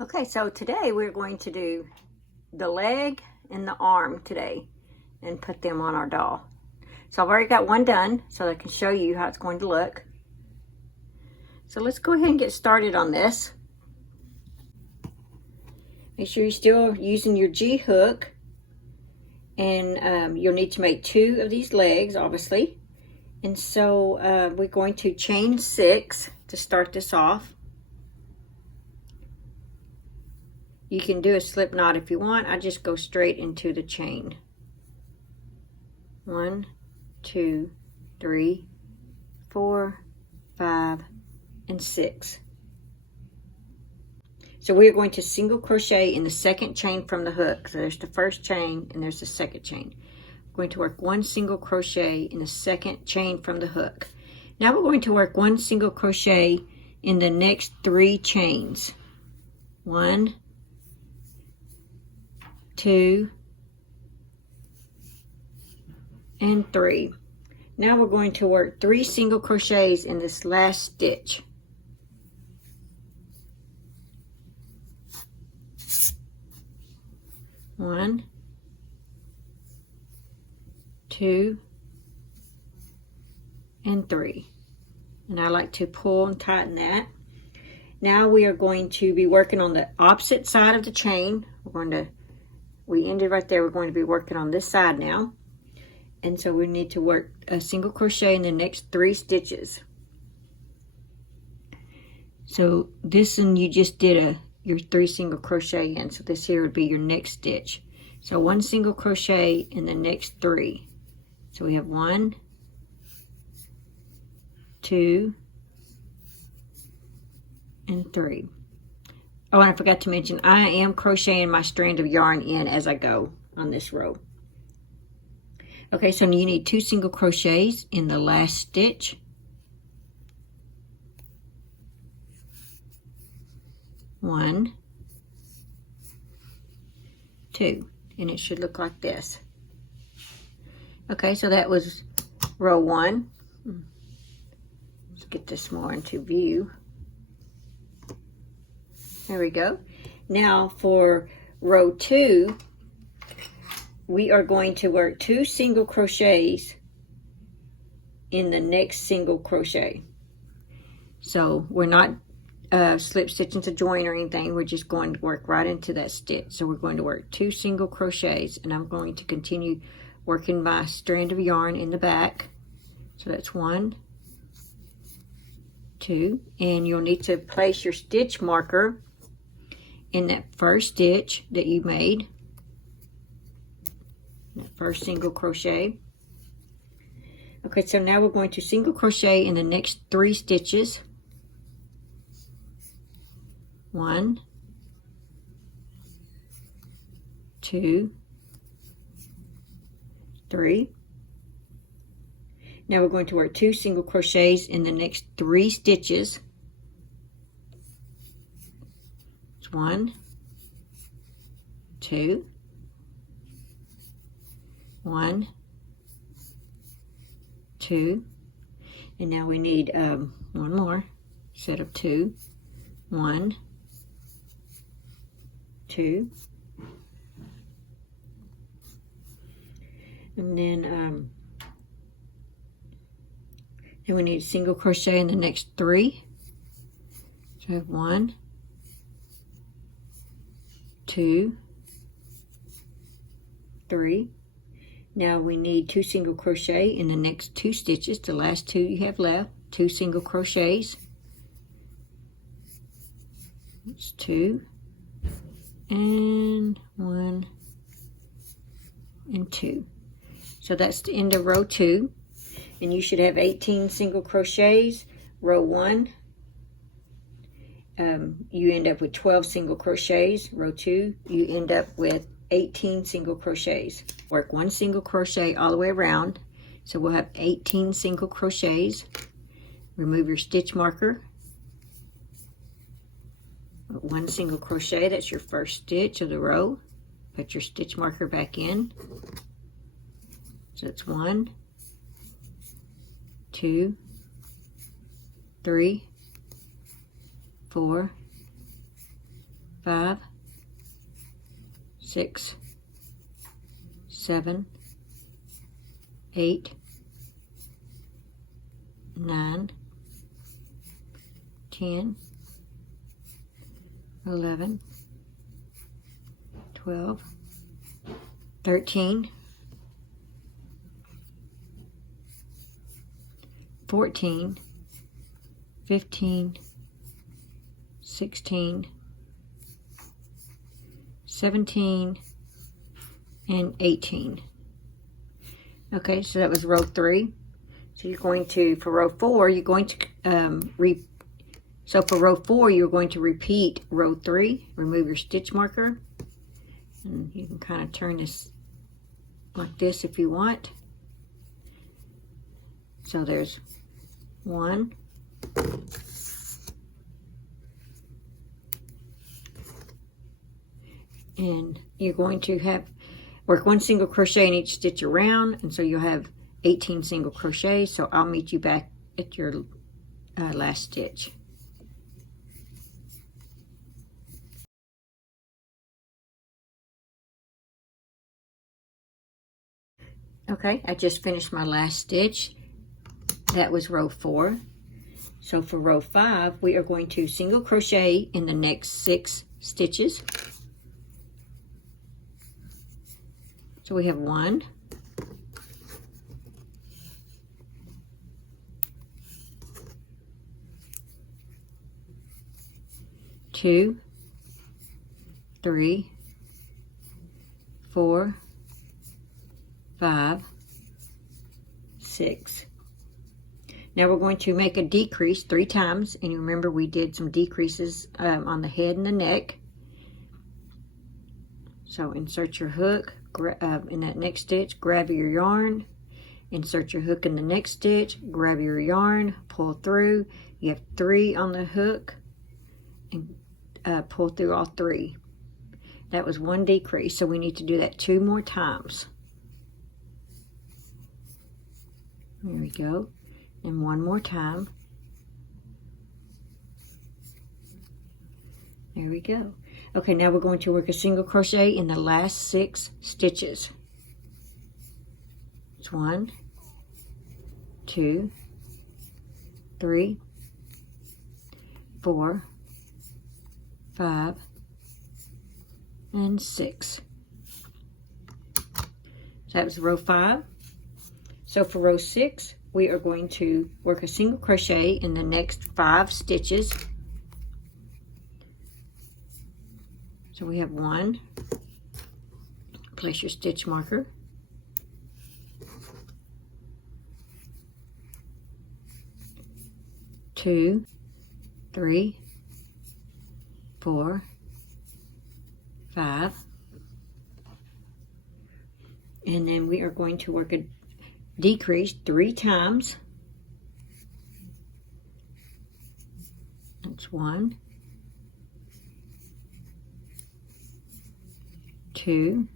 Okay, so today we're going to do the leg and the arm today and put them on our doll. So I've already got one done so I can show you how it's going to look. So let's go ahead and get started on this. Make sure you're still using your G hook, and you'll need to make 2 of these legs, obviously. And so we're going to chain 6 to start this off. You can do a slip knot if you want. I just go straight into the chain. 1, 2, 3, 4, 5, and 6. So we're going to single crochet in the second chain from the hook. So there's the first chain and there's the second chain. We're going to work 1 single crochet in the second chain from the hook. Now we're going to work 1 single crochet in the next 3 chains. 1, 2, and 3. Now we're going to work 3 single crochets in this last stitch. 1, 2, and 3. And I like to pull and tighten that. Now we are going to be working on the opposite side of the chain. We ended right there. We're going to be working on this side now. And so we need to work a single crochet in the next 3 stitches. So this one you just did your 3 single crochet in. So this here would be your next stitch. So 1 single crochet in the next 3. So we have 1, 2, and 3. Oh, and I forgot to mention, I am crocheting my strand of yarn in as I go on this row. Okay, so you need 2 single crochets in the last stitch. 1, 2, and it should look like this. Okay, so that was row 1. Let's get this more into view. There we go. Now for row 2, we are going to work 2 single crochets in the next single crochet. So we're not slip stitching to join or anything. We're just going to work right into that stitch. So we're going to work 2 single crochets, and I'm going to continue working my strand of yarn in the back. So that's 1, 2, and you'll need to place your stitch marker in that first stitch that you made, that first single crochet. Okay, so now we're going to single crochet in the next 3 stitches. 1, 2, 3. Now we're going to work 2 single crochets in the next 3 stitches. 1, 2, 1, 2, and now we need one more set of 2. 1, 2, and then we need a single crochet in the next 3. So I have 1, 2, 3. Now we need 2 single crochet in the next 2 stitches, the last 2 you have left. 2 single crochets. It's 2, and 1, and 2. So that's the end of row 2, and you should have 18 single crochets. Row 1, you end up with 12 single crochets. Row 2, you end up with 18 single crochets. Work 1 single crochet all the way around, so we'll have 18 single crochets. Remove your stitch marker. 1 single crochet, that's your first stitch of the row. Put your stitch marker back in. So it's 1, 2, 3, 4, 5, 6, 7, 8, 9, 10, 11, 12, 13, 14, 15, 16, 17, and 18. Okay, so that was row 3. So you're going to, for row 4, you're going to, so for row 4, you're going to repeat row 3, remove your stitch marker, and you can kind of turn this like this if you want. So there's 1, and you're going to work 1 single crochet in each stitch around, and so you'll have 18 single crochets. So I'll meet you back at your last stitch. Okay, I just finished my last stitch. That was row 4. So for row 5, we are going to single crochet in the next 6 stitches. So we have 1, 2, 3, 4, 5, 6. Now we're going to make a decrease 3 times, and you remember we did some decreases on the head and the neck. So insert your hook in that next stitch, grab your yarn, insert your hook in the next stitch, grab your yarn, pull through. You have 3 on the hook, and pull through all 3. That was 1 decrease, so we need to do that 2 more times. There we go. And 1 more time. There we go. Okay, now we're going to work a single crochet in the last 6 stitches. It's 1, 2, 3, 4, 5, and 6. So that was row 5. So for row 6, we are going to work a single crochet in the next 5 stitches. So we have 1, place your stitch marker, 2, 3, 4, 5, and then we are going to work a decrease 3 times. That's 1, 2,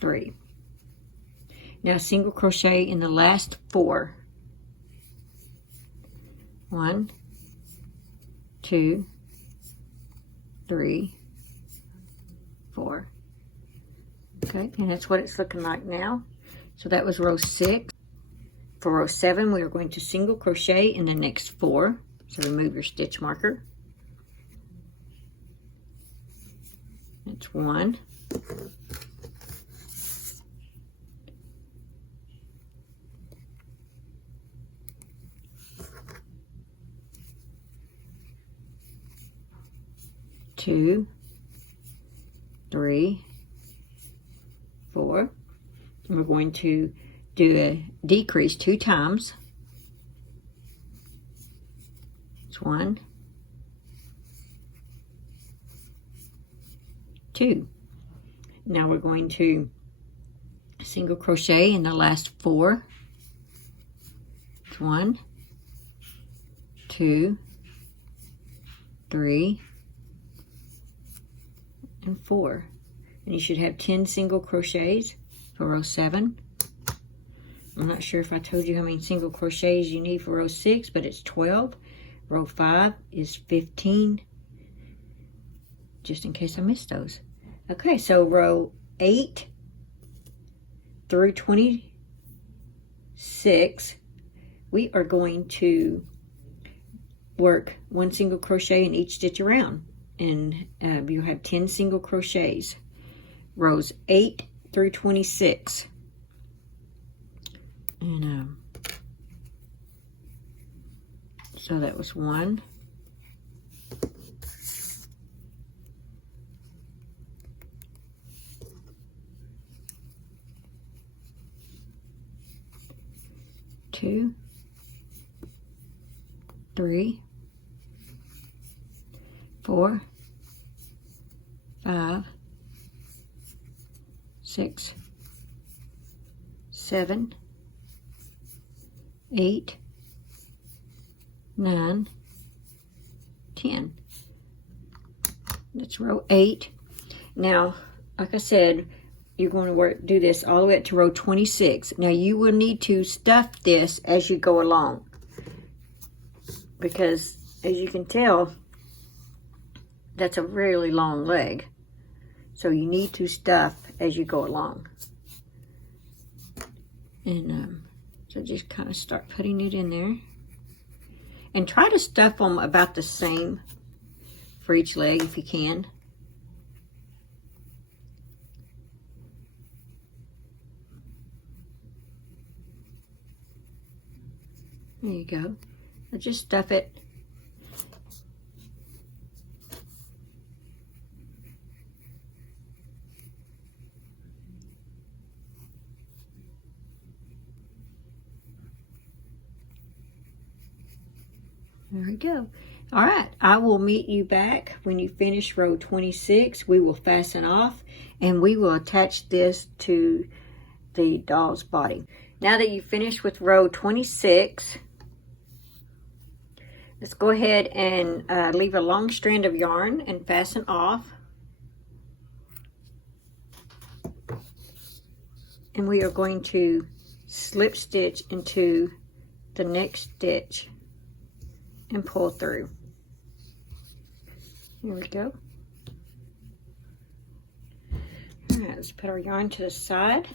3. Now single crochet in the last 4. 1, 2, 3, 4. Okay, and that's what it's looking like now. So that was row 6. For row 7, we are going to single crochet in the next 4. So remove your stitch marker. That's 1, 2, 3, 4. And we're going to do a decrease 2 times. It's 1, 2. Now we're going to single crochet in the last 4. It's 1, 2, 3, and 4. And you should have 10 single crochets for row 7. I'm not sure if I told you how many single crochets you need for row 6, but it's 12. Row 5 is 15, just in case I missed those. Okay, so row 8 through 26, we are going to work 1 single crochet in each stitch around, and you have 10 single crochets. Rows 8 through 26. And so that was 1, 2, 3, 4, 5, 6, 7, 8, 9, 10. That's row 8. Now, like I said, you're going to do this all the way up to row 26. Now, you will need to stuff this as you go along, because as you can tell, that's a really long leg. So you need to stuff as you go along. And so just kind of start putting it in there. And try to stuff them about the same for each leg if you can. There you go. Now just stuff it. There we go. All right, I will meet you back when you finish row 26. We will fasten off and we will attach this to the doll's body. Now that you finished with row 26, let's go ahead and leave a long strand of yarn and fasten off. And we are going to slip stitch into the next stitch and pull through. Here we go. All right, let's put our yarn to the side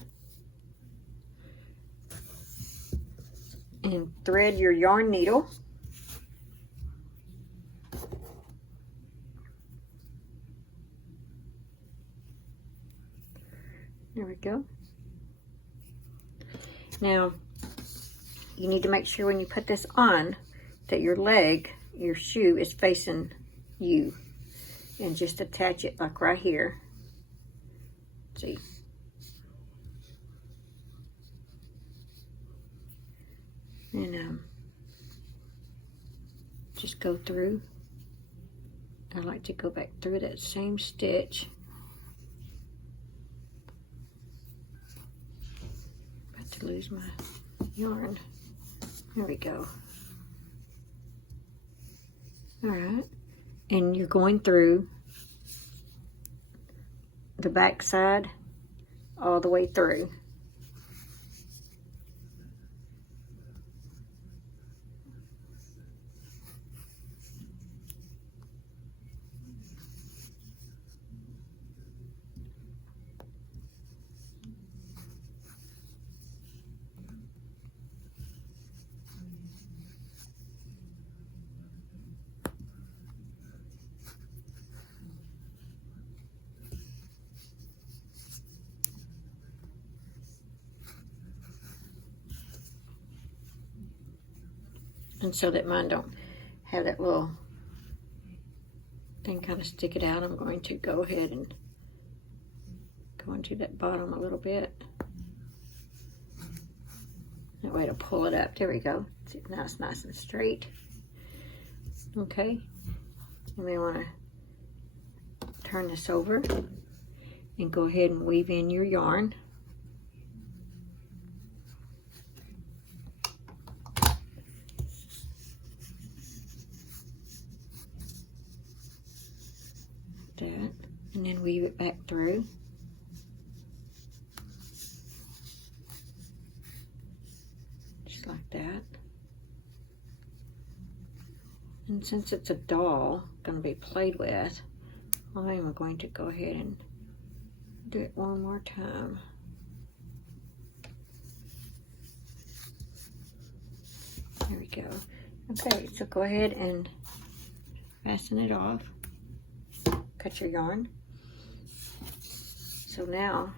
and thread your yarn needle. There we go. Now, you need to make sure when you put this on that your leg, your shoe, is facing you. And just attach it like right here. See? And just go through. I like to go back through that same stitch. About to lose my yarn. There we go. All right, and you're going through the back side all the way through. And so that mine don't have that little thing kind of stick it out, I'm going to go ahead and go into that bottom a little bit. That way to pull it up. There we go. See, now it's nice and straight. Okay. You may want to turn this over and go ahead and weave in your yarn. That, and then weave it back through. just like that. And since it's a doll going to be played with, I'm going to go ahead and do it one more time. There we go. Okay, so go ahead and fasten it off. Cut your yarn. So now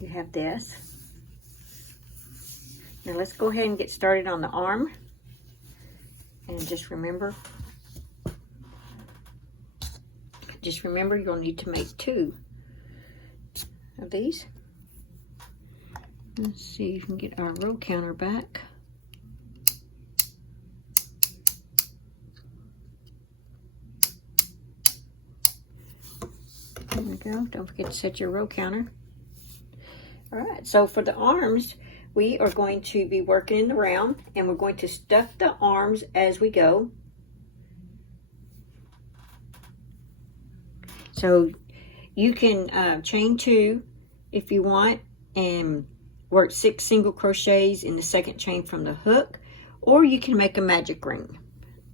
you have this. Now let's go ahead and get started on the arm. And just remember you'll need to make 2 of these. Let's see if we can get our row counter back. There we go. Don't forget to set your row counter. All right, so for the arms, we are going to be working in the round, and we're going to stuff the arms as we go. So you can chain 2 if you want and work 6 single crochets in the second chain from the hook, or you can make a magic ring.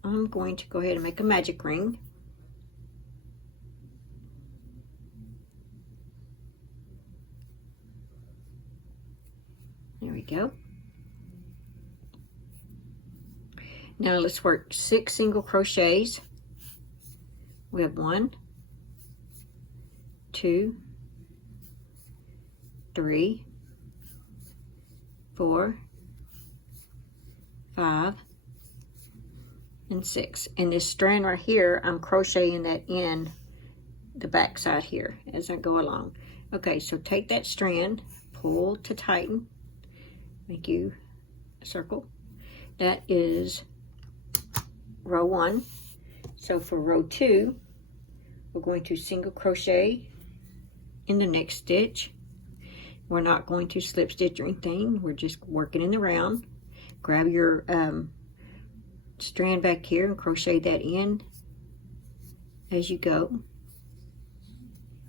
I'm going to go ahead and make a magic ring. There we go. Now let's work 6 single crochets. We have 1, 2, 3, 4, 5, and 6. And this strand right here, I'm crocheting that in the back side here as I go along. Okay, so take that strand, pull to tighten, make you a circle. That is row 1. So for row 2, we're going to single crochet in the next stitch. We're not going to slip stitch or anything. We're just working in the round. Grab your strand back here and crochet that in as you go.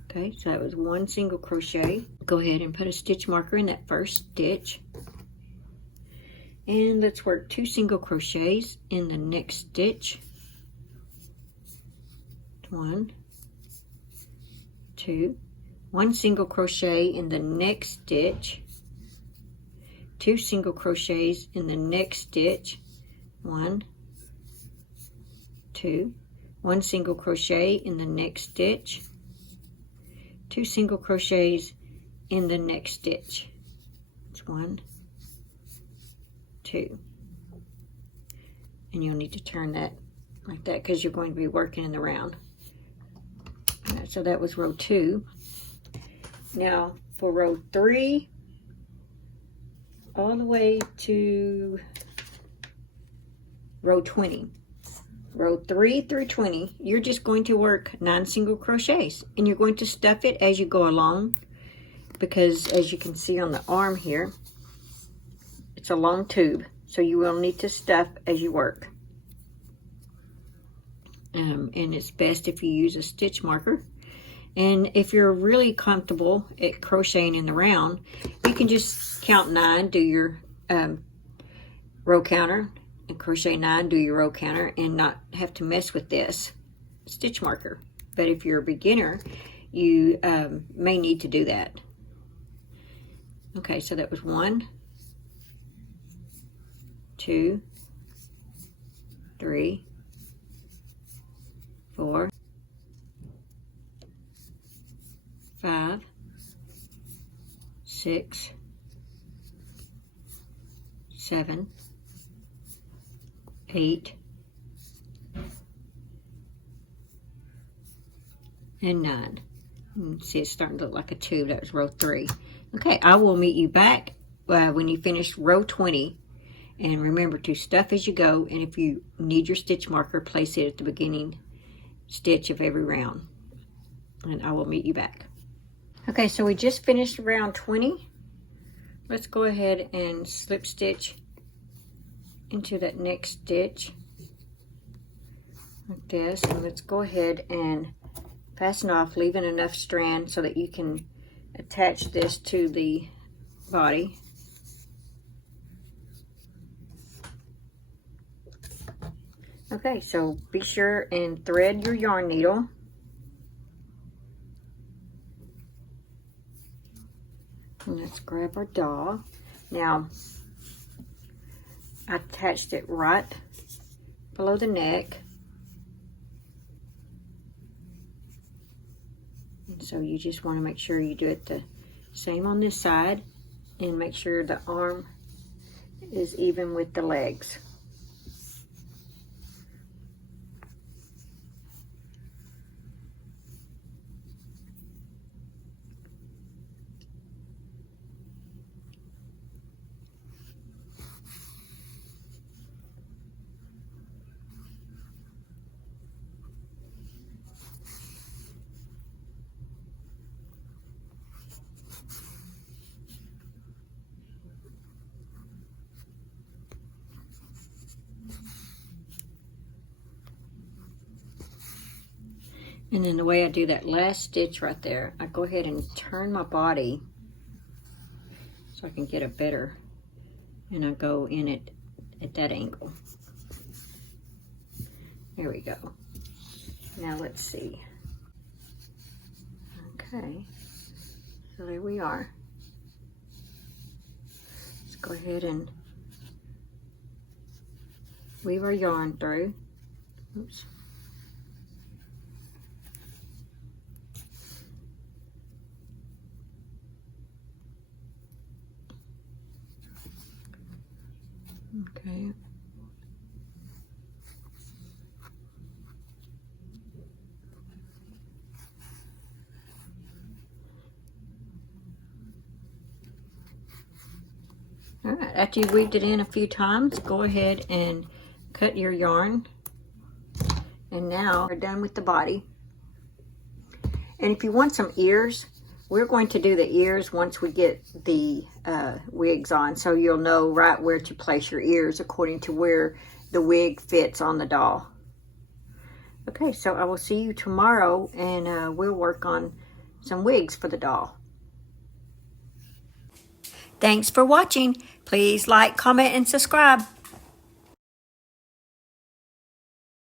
Okay, so that was 1 single crochet. Go ahead and put a stitch marker in that first stitch. And let's work 2 single crochets in the next stitch. 1, 2, 1 single crochet in the next stitch, 2 single crochets in the next stitch, 1, 2, 1 single crochet in the next stitch, 2 single crochets in the next stitch. It's 1, 2, and you'll need to turn that like that because you're going to be working in the round. All right, so that was row 2. Now for row 3 all the way to row 20, row 3 through 20, you're just going to work 9 single crochets, and you're going to stuff it as you go along, because as you can see on the arm here, it's a long tube, so you will need to stuff as you work. And it's best if you use a stitch marker. And if you're really comfortable at crocheting in the round, you can just count 9, do your row counter, and crochet 9, do your row counter, and not have to mess with this stitch marker. But if you're a beginner, you may need to do that. Okay, so that was 1, 2, 3, 4, 5, 6, 7, 8, and 9. See, it's starting to look like a tube. That was row 3. Okay, I will meet you back when you finish row 20. And remember to stuff as you go. And if you need your stitch marker, place it at the beginning stitch of every round. And I will meet you back. Okay, so we just finished round 20. Let's go ahead and slip stitch into that next stitch like this, and let's go ahead and fasten off, leaving enough strand so that you can attach this to the body. Okay, so be sure and thread your yarn needle. And let's grab our doll. Now, I attached it right below the neck. And so you just want to make sure you do it the same on this side and make sure the arm is even with the legs. And then the way I do that last stitch right there, I go ahead and turn my body so I can get a better, and I go in it at that angle. There we go. Now let's see. Okay, so there we are. Let's go ahead and weave our yarn through. Oops. Okay. All right, after you've weaved it in a few times, go ahead and cut your yarn. And now we're done with the body. And if you want some ears, we're going to do the ears once we get the wigs on, so you'll know right where to place your ears according to where the wig fits on the doll. Okay, so I will see you tomorrow, and we'll work on some wigs for the doll. Thanks for watching. Please like, comment, and subscribe.